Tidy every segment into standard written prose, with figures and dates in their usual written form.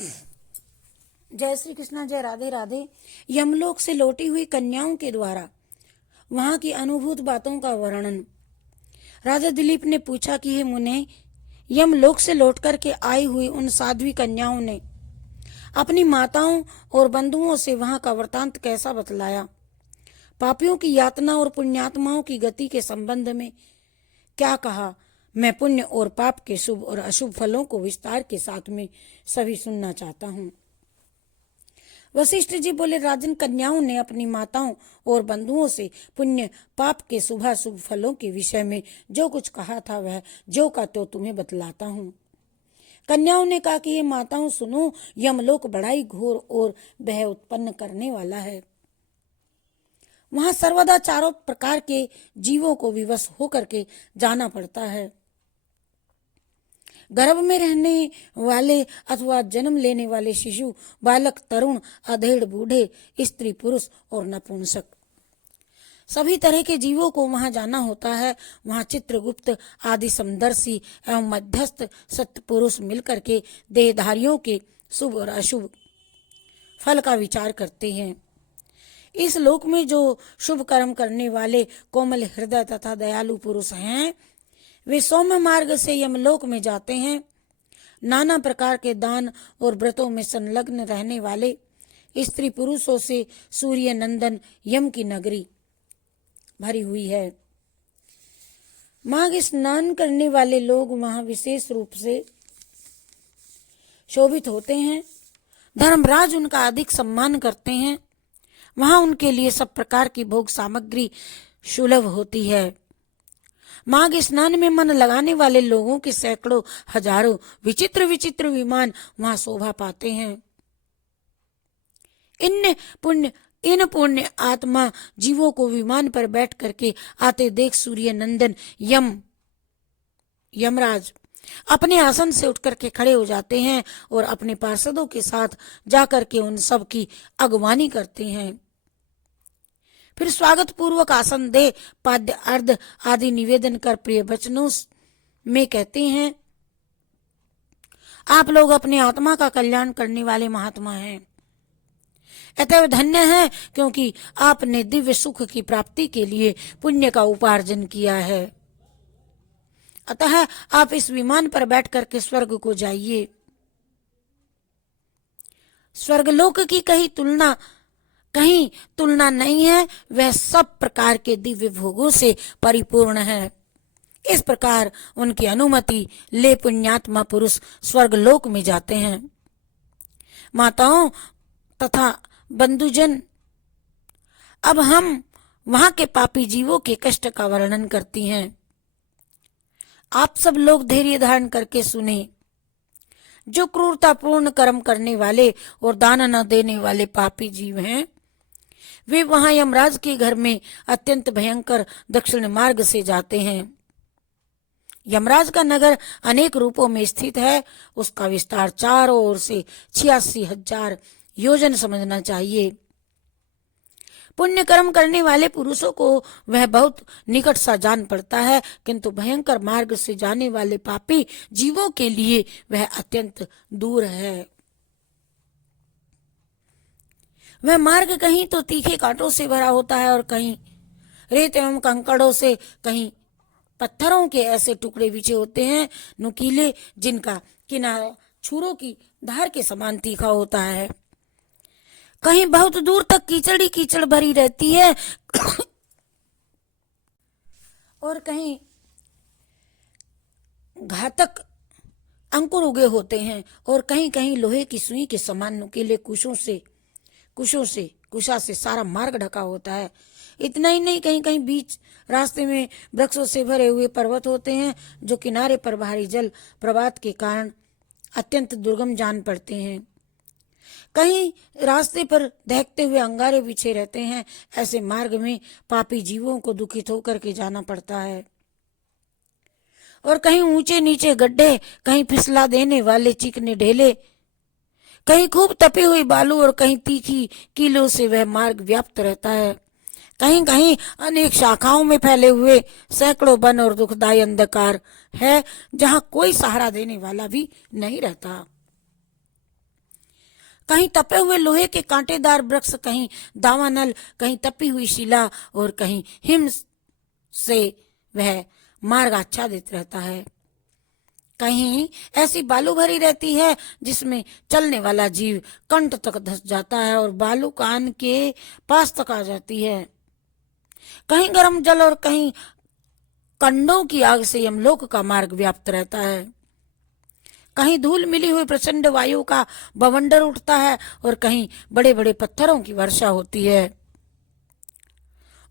जय श्री कृष्णा, जय राधे राधे। यमलोक से लौटी हुई कन्याओं के द्वारा वहां की अनुभूत बातों का वर्णन। राजा दिलीप ने पूछा कि हे मुने, यमलोक से लौट कर के आई हुई उन साध्वी कन्याओं ने अपनी माताओं और बंधुओं से वहां का वृतांत कैसा बतलाया? पापियों की यातना और पुण्यात्माओं की गति के संबंध में क्या कहा? मैं पुण्य और पाप के शुभ और अशुभ फलों को विस्तार के साथ में सभी सुनना चाहता हूँ। वशिष्ठ जी बोले, राजन, कन्याओं ने अपनी माताओं और बंधुओं से पुण्य पाप के शुभाशुभ फलों के विषय में जो कुछ कहा था वह जो का तो तुम्हें बतलाता हूँ। कन्याओं ने कहा कि ये माताओं सुनो, यमलोक बड़ा ही घोर और भय उत्पन्न करने वाला है। वहां सर्वदा चारों प्रकार के जीवों को विवश होकर के जाना पड़ता है। गर्भ में रहने वाले अथवा जन्म लेने वाले शिशु, बालक, तरुण, अधेड़, बूढ़े, स्त्री, पुरुष और नपुंसक, सभी तरह के जीवों को वहां जाना होता है। वहां चित्रगुप्त आदि समदर्शी एवं मध्यस्थ सत्पुरुष मिलकर के देहधारियों के शुभ और अशुभ फल का विचार करते हैं। इस लोक में जो शुभ कर्म करने वाले कोमल हृदय तथा दयालु पुरुष हैं, वे सौम्य मार्ग से यमलोक में जाते हैं। नाना प्रकार के दान और व्रतों में संलग्न रहने वाले स्त्री पुरुषों से सूर्य नंदन यम की नगरी भरी हुई है। माघ स्नान करने वाले लोग वहां विशेष रूप से शोभित होते हैं। धर्मराज उनका अधिक सम्मान करते हैं। वहां उनके लिए सब प्रकार की भोग सामग्री सुलभ होती है। माघ स्नान में मन लगाने वाले लोगों के सैकड़ों हजारों विचित्र विचित्र विमान वहां शोभा पाते हैं। इन पुण्य आत्मा जीवों को विमान पर बैठ करके आते देख सूर्य नंदन यमराज अपने आसन से उठ करके खड़े हो जाते हैं और अपने पार्षदों के साथ जाकर के उन सब की अगवानी करते हैं। फिर स्वागत पूर्वक आसन दे, पाद्य अर्ध आदि निवेदन कर प्रिय वचनों में कहते हैं, आप लोग अपने आत्मा का कल्याण करने वाले महात्मा हैं। अतः धन्य है, क्योंकि आपने दिव्य सुख की प्राप्ति के लिए पुण्य का उपार्जन किया है। अतः आप इस विमान पर बैठ करके स्वर्ग को जाइए। स्वर्गलोक की कहीं तुलना नहीं है। वह सब प्रकार के दिव्य भोगों से परिपूर्ण है। इस प्रकार उनकी अनुमति ले पुण्यात्मा पुरुष स्वर्गलोक में जाते हैं। माताओं तथा बंधुजन, अब हम वहां के पापी जीवों के कष्ट का वर्णन करती हैं। आप सब लोग धैर्य धारण करके सुने। जो क्रूरतापूर्ण कर्म करने वाले और दान न देने वाले पापी जीव हैं, वे वहां यमराज के घर में अत्यंत भयंकर दक्षिण मार्ग से जाते हैं। यमराज का नगर अनेक रूपों में स्थित है। उसका विस्तार चारों ओर से 86,000 योजन समझना चाहिए। पुण्य कर्म करने वाले पुरुषों को वह बहुत निकट सा जान पड़ता है, किंतु भयंकर मार्ग से जाने वाले पापी जीवों के लिए वह अत्यंत दूर है। वह मार्ग कहीं तो तीखे कांटों से भरा होता है और कहीं रेत एवं कंकड़ों से, कहीं पत्थरों के ऐसे टुकड़े बिछे होते हैं नुकीले, जिनका किनारा छुरों की धार के समान तीखा होता है। कहीं बहुत दूर तक कीचड़ ही कीचड़ भरी रहती है और कहीं घातक अंकुर उगे होते हैं और कहीं कहीं लोहे की सुई के समान नुकीले कुशा से सारा मार्ग ढका होता है। इतना ही नहीं, कहीं कहीं बीच रास्ते में वृक्षों से भरे हुए पर्वत होते हैं, जो किनारे पर भारी जल प्रवाह के कारण अत्यंत दुर्गम जान पड़ते हैं। कहीं रास्ते पर दहकते हुए अंगारे बिछे रहते हैं। ऐसे मार्ग में पापी जीवों को दुखित होकर के जाना पड़ता है। और कहीं ऊंचे नीचे गड्ढे, कहीं फिसला देने वाले चिकने ढेले, कहीं खूब तपी हुई बालू और कहीं तीखी कीलों से वह मार्ग व्याप्त रहता है। कहीं कहीं अनेक शाखाओं में फैले हुए सैकड़ों वन और दुखदायी अंधकार है, जहां कोई सहारा देने वाला भी नहीं रहता। कहीं तपे हुए लोहे के कांटेदार वृक्ष, कहीं दावानल, कहीं तपी हुई शिला और कहीं हिम से वह मार्ग आच्छादित रहता है। कहीं ऐसी बालू भरी रहती है जिसमें चलने वाला जीव कंठ तक धंस जाता है और बालू कान के पास तक आ जाती है। कहीं गर्म जल और कहीं कंडों की आग से यमलोक का मार्ग व्याप्त रहता है। कहीं धूल मिली हुई प्रचंड वायु का बवंडर उठता है और कहीं बड़े बड़े पत्थरों की वर्षा होती है।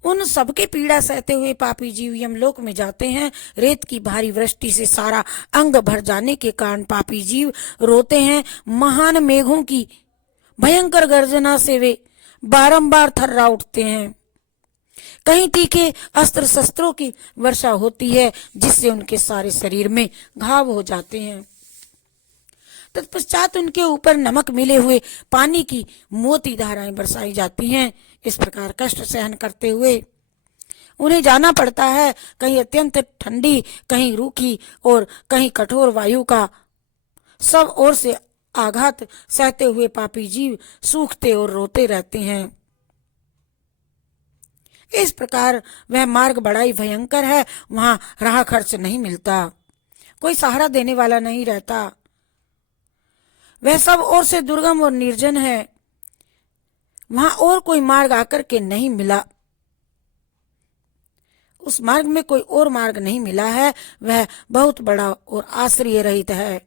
उन सबके पीड़ा सहते हुए पापी जीव यमलोक में जाते हैं। रेत की भारी वृष्टि से सारा अंग भर जाने के कारण पापी जीव रोते हैं। महान मेघों की भयंकर गर्जना से वे बारंबार थर्रा उठते हैं। कहीं तीखे अस्त्र शस्त्रों की वर्षा होती है जिससे उनके सारे शरीर में घाव हो जाते हैं। तत्पश्चात उनके ऊपर नमक मिले हुए पानी की मोती धाराएं बरसाई जाती हैं। इस प्रकार कष्ट सहन करते हुए उन्हें जाना पड़ता है। कहीं अत्यंत ठंडी, कहीं रूखी और कहीं कठोर वायु का सब ओर से आघात सहते हुए पापी जीव सूखते और रोते रहते हैं। इस प्रकार वह मार्ग बड़ा ही भयंकर है। वहां राह खर्च नहीं मिलता, कोई सहारा देने वाला नहीं रहता। वह सब ओर से दुर्गम और निर्जन है। वहां और कोई मार्ग आकर के नहीं मिला, उस मार्ग में कोई और मार्ग नहीं मिला है। वह बहुत बड़ा और आश्रय रहित है।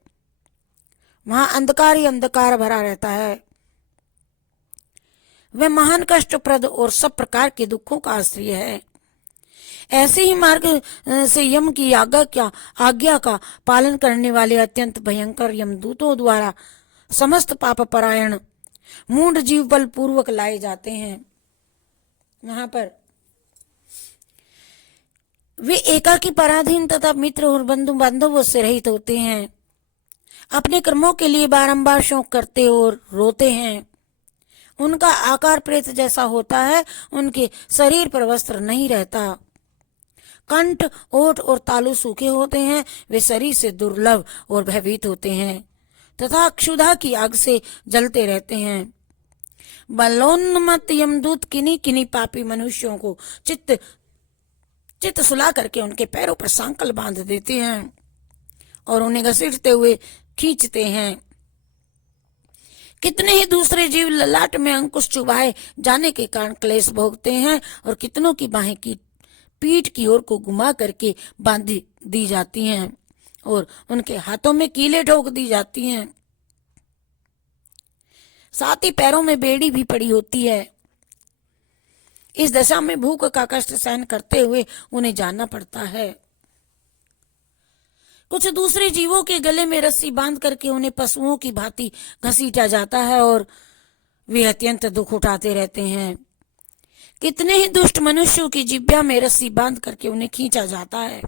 वहां अंधकार ही अंधकार भरा रहता है। वह महान कष्टप्रद और सब प्रकार के दुखों का आश्रय है। ऐसे ही मार्ग से यम की आज्ञा का पालन करने वाले अत्यंत भयंकर यमदूतों द्वारा समस्त पाप परायण मूढ़ जीव बल पूर्वक लाए जाते हैं। वहां पर वे एकाकी, पराधीन तथा मित्र और बंधु बांधवों से रहित होते हैं। अपने कर्मों के लिए बारंबार शोक करते और रोते हैं। उनका आकार प्रेत जैसा होता है। उनके शरीर पर वस्त्र नहीं रहता। कंठ, ओठ और तालु सूखे होते हैं। वे शरीर से दुर्लभ और भयभीत होते हैं तथा क्षुधा की आग से जलते रहते हैं। बलोन्मत्त यमदूत किन्हीं किन्हीं पापी मनुष्यों को चित्त सुला करके उनके पैरों पर सांकल बांध देते हैं और उन्हें घसीटते हुए खींचते हैं। कितने ही दूसरे जीव ललाट में अंकुश चुभाए जाने के कारण क्लेश भोगते हैं और कितनों की बाहें की पीठ की ओर को घुमा करके बांधी दी जाती हैं और उनके हाथों में कीलें ठोक दी जाती हैं। साथ ही पैरों में बेड़ी भी पड़ी होती है। इस दशा में भूख का कष्ट सहन करते हुए उन्हें जाना पड़ता है। कुछ दूसरे जीवों के गले में रस्सी बांध करके उन्हें पशुओं की भांति घसीटा जाता है और वे अत्यंत दुख उठाते रहते हैं। कितने ही दुष्ट मनुष्यों की जिब्या में रस्सी बांध करके उन्हें खींचा जाता है।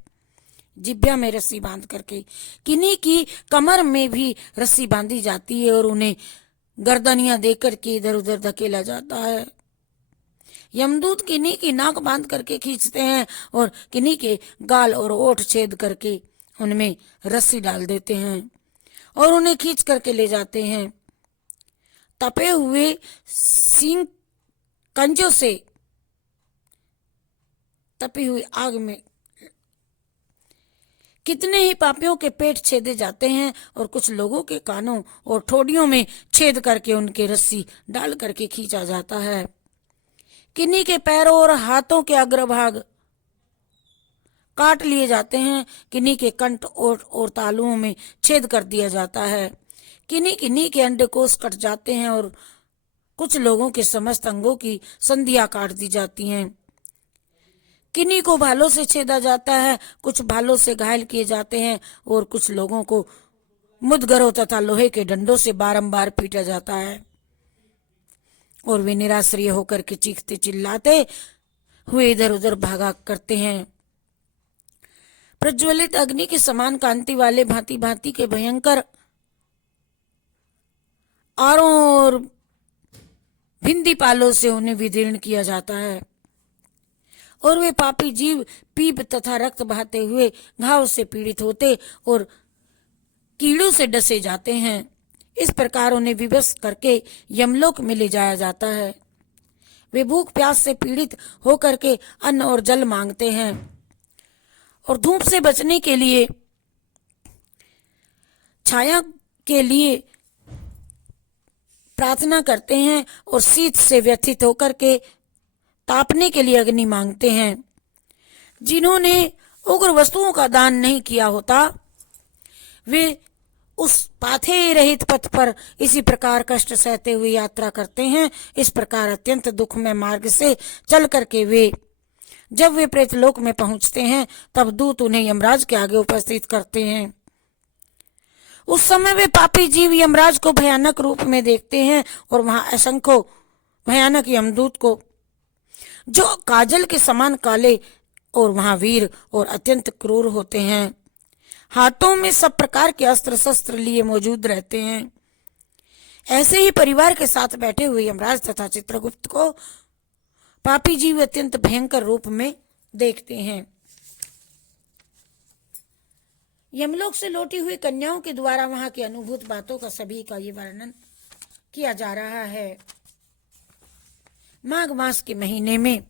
जिब्या में रस्सी बांध करके किन्हीं की कमर में भी रस्सी बांधी जाती है और उन्हें गर्दनियां देकर के इधर उधर धकेला जाता है। यमदूत किन्हीं की नाक बांध करके खींचते हैं और किन्हीं के गाल और ओठ छेद करके उनमें रस्सी डाल देते हैं और उन्हें खींच करके ले जाते हैं। तपे हुए सींग कंजों से तपी हुई आग में कितने ही पापियों के पेट छेदे जाते हैं और कुछ लोगों के कानों और ठोडियों में छेद करके उनके रस्सी डाल करके खींचा जाता है। किन्हीं के पैरों और हाथों के अग्रभाग काट लिए जाते हैं। किन्हीं के कंठ और तालुओं में छेद कर दिया जाता है। किन्हीं के अंडकोश कट जाते हैं और कुछ लोगों के समस्त अंगों की संधियां काट दी जाती हैं। किन्हीं को भालों से छेदा जाता है, कुछ भालों से घायल किए जाते हैं और कुछ लोगों को मुदगरों तथा लोहे के डंडों से बारंबार पीटा जाता है और वे निराश्रय होकर के चीखते चिल्लाते हुए इधर उधर भागा करते हैं। प्रज्वलित अग्नि के समान कांति वाले भांति भांति के भयंकर आरों और भिंदी पालों से उन्हें विदीर्ण किया जाता है और वे पापी जीव पीप तथा रक्त बहाते हुए घाव से पीड़ित होते और कीड़ों से डसे जाते हैं। इस प्रकार उन्हें विवश करके यमलोक में ले जाया जाता है। वे भूख प्यास से पीड़ित होकर के अन्न और जल मांगते हैं और धूप से बचने के लिए, छाया के लिए प्रार्थना करते हैं और शीत से व्यथित होकर के तापने के लिए अग्नि मांगते हैं। जिन्होंने उग्र वस्तुओं का दान नहीं किया होता वे उस पाथे रहित पथ पर इसी प्रकार कष्ट सहते हुए यात्रा करते हैं। इस प्रकार अत्यंत दुखमय मार्ग से चल करके वे जब वे प्रेतलोक में पहुंचते हैं तब दूत उन्हें यमराज के आगे उपस्थित करते हैं। उस समय वे पापी जीव यमराज को भयानक रूप में देखते हैं और वहां असंख्य भयानक यमदूत को जो काजल के समान काले और वहां वीर और अत्यंत क्रूर होते हैं, हाथों में सब प्रकार के अस्त्र शस्त्र लिए मौजूद रहते हैं। ऐसे ही परिवार के साथ बैठे हुए यमराज तथा चित्रगुप्त को पापी जीव अत्यंत भयंकर रूप में देखते हैं। यमलोक से लौटी हुई कन्याओं के द्वारा वहां की अनुभूत बातों का सभी का ये वर्णन किया जा रहा है। माघ मास के महीने में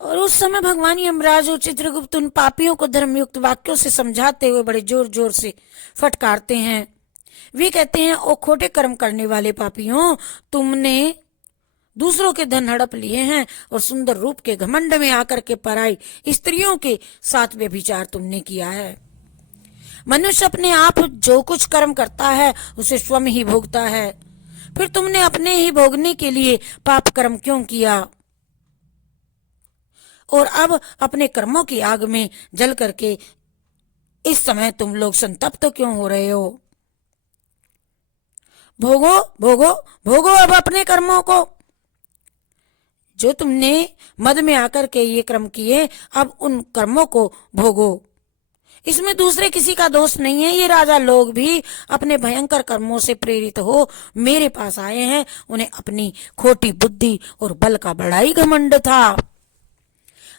और उस समय भगवान यमराज और चित्रगुप्त उन पापियों को धर्मयुक्त वाक्यों से समझाते हुए बड़े जोर जोर से फटकारते हैं। वे कहते हैं, ओ खोटे कर्म करने वाले पापियों, तुमने दूसरों के धन हड़प लिए हैं और सुंदर रूप के घमंड में आकर के पराई स्त्रियों के साथ व्यभिचार तुमने किया है। मनुष्य अपने आप जो कुछ कर्म करता है उसे स्वयं ही भोगता है, फिर तुमने अपने ही भोगने के लिए पाप कर्म क्यों किया और अब अपने कर्मों की आग में जल करके इस समय तुम लोग संतप्त क्यों हो रहे हो। भोगो भोगो भोगो अब अपने कर्मों को, जो तुमने मद में आकर के ये कर्म किए, अब उन कर्मों को भोगो। इसमें दूसरे किसी का दोष नहीं है। ये राजा लोग भी अपने भयंकर कर्मों से प्रेरित हो मेरे पास आए हैं। उन्हें अपनी खोटी बुद्धि और बल का बड़ा ही घमंड था।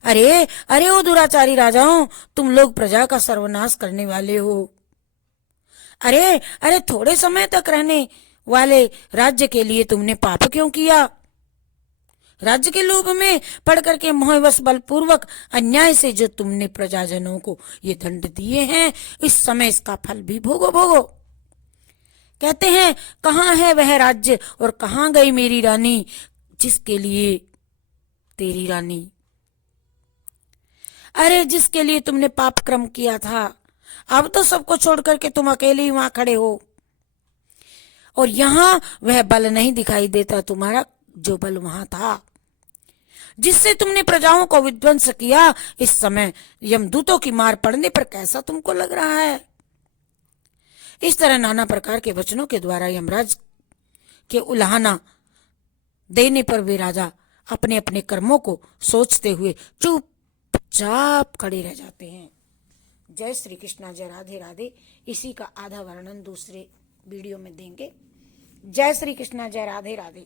अरे अरे ओ दुराचारी राजाओं, तुम लोग प्रजा का सर्वनाश करने वाले हो। अरे अरे थोड़े समय तक रहने वाले राज्य के लिए तुमने पाप क्यों किया। राज्य के लोभ में पड़ करके मोहवश बलपूर्वक अन्याय से जो तुमने प्रजाजनों को ये दंड दिए हैं, इस समय इसका फल भी भोगो भोगो। कहते हैं, कहाँ है वह राज्य और कहाँ गई मेरी रानी जिसके लिए तेरी रानी। अरे जिसके लिए तुमने पाप कर्म किया था, अब तो सबको छोड़ करके तुम अकेले ही वहां खड़े हो और यहाँ वह बल नहीं दिखाई देता तुम्हारा जो बल वहां था जिससे तुमने प्रजाओं को विध्वंस किया। इस समय यमदूतों की मार पड़ने पर कैसा तुमको लग रहा है। इस तरह नाना प्रकार के वचनों के द्वारा यमराज के उलाहना देने पर वे राजा अपने अपने कर्मों को सोचते हुए चुपचाप खड़े रह जाते हैं। जय श्री कृष्णा, जय राधे राधे। इसी का आधा वर्णन दूसरे वीडियो में देंगे। जय श्री कृष्णा, जय राधे राधे।